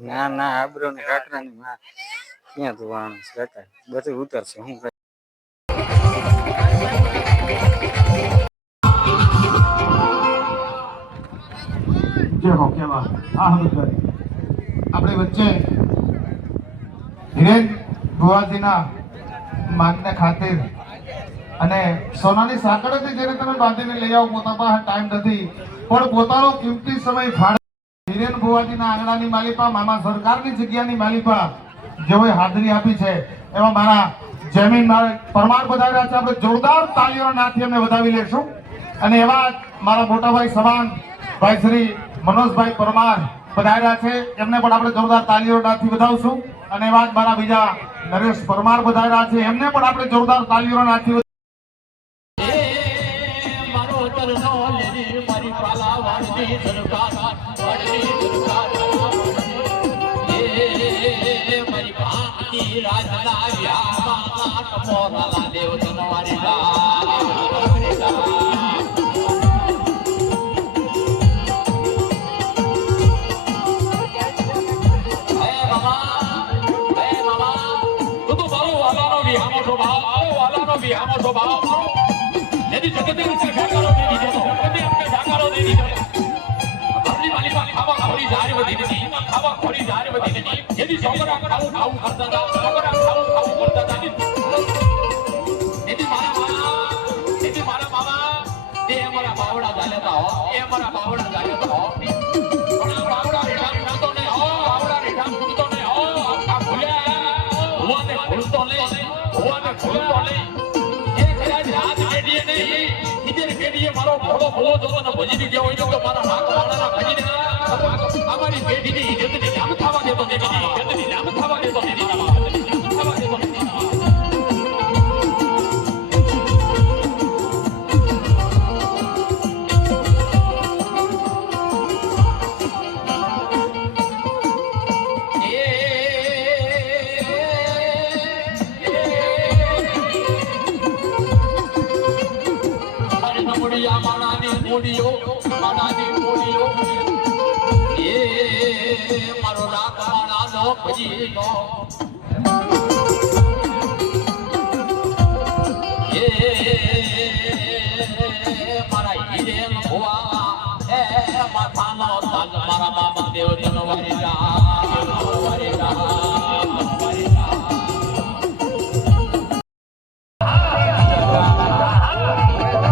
ના ના આબરો ને કાકરા ની ક્યાં ધોવાનું છે બધું ઉતરશે હું આપણે વચ્ચે હિરેન ભુવાજીના માનને ખાतिर અને સોનાની સાંકળેથી જેને તમે બાંધીને લઈ આવો પોતા પાસે ટાઈમ નથી પણ પોતાનો કિંમતી સમય ફાળવી હિરેન ભુવાજીના આંગણાની માલિપા મામા સરકારની જગ્યાની માલિપા જેઓએ હાજરી આપી છે એવા મારા જમીન પરમાર પધાર્યા છે. આપણે જોરદાર તાળીઓના નાદથી અમે વધાવી લેશું અને એવા મારા મોટાભાઈ સમાન ભાઈ શ્રી મનોજભાઈ પરમાર પધાર્યા છે એમને પણ આપણે જોરદાર તાળીઓના નાદથી વધાવશું અને એવા જ મારા બીજા નરેશ પરમાર પધાર્યા છે એમને પણ આપણે જોરદાર તાળીઓના નાદથી મારો રાગ મારા નો ભજી નો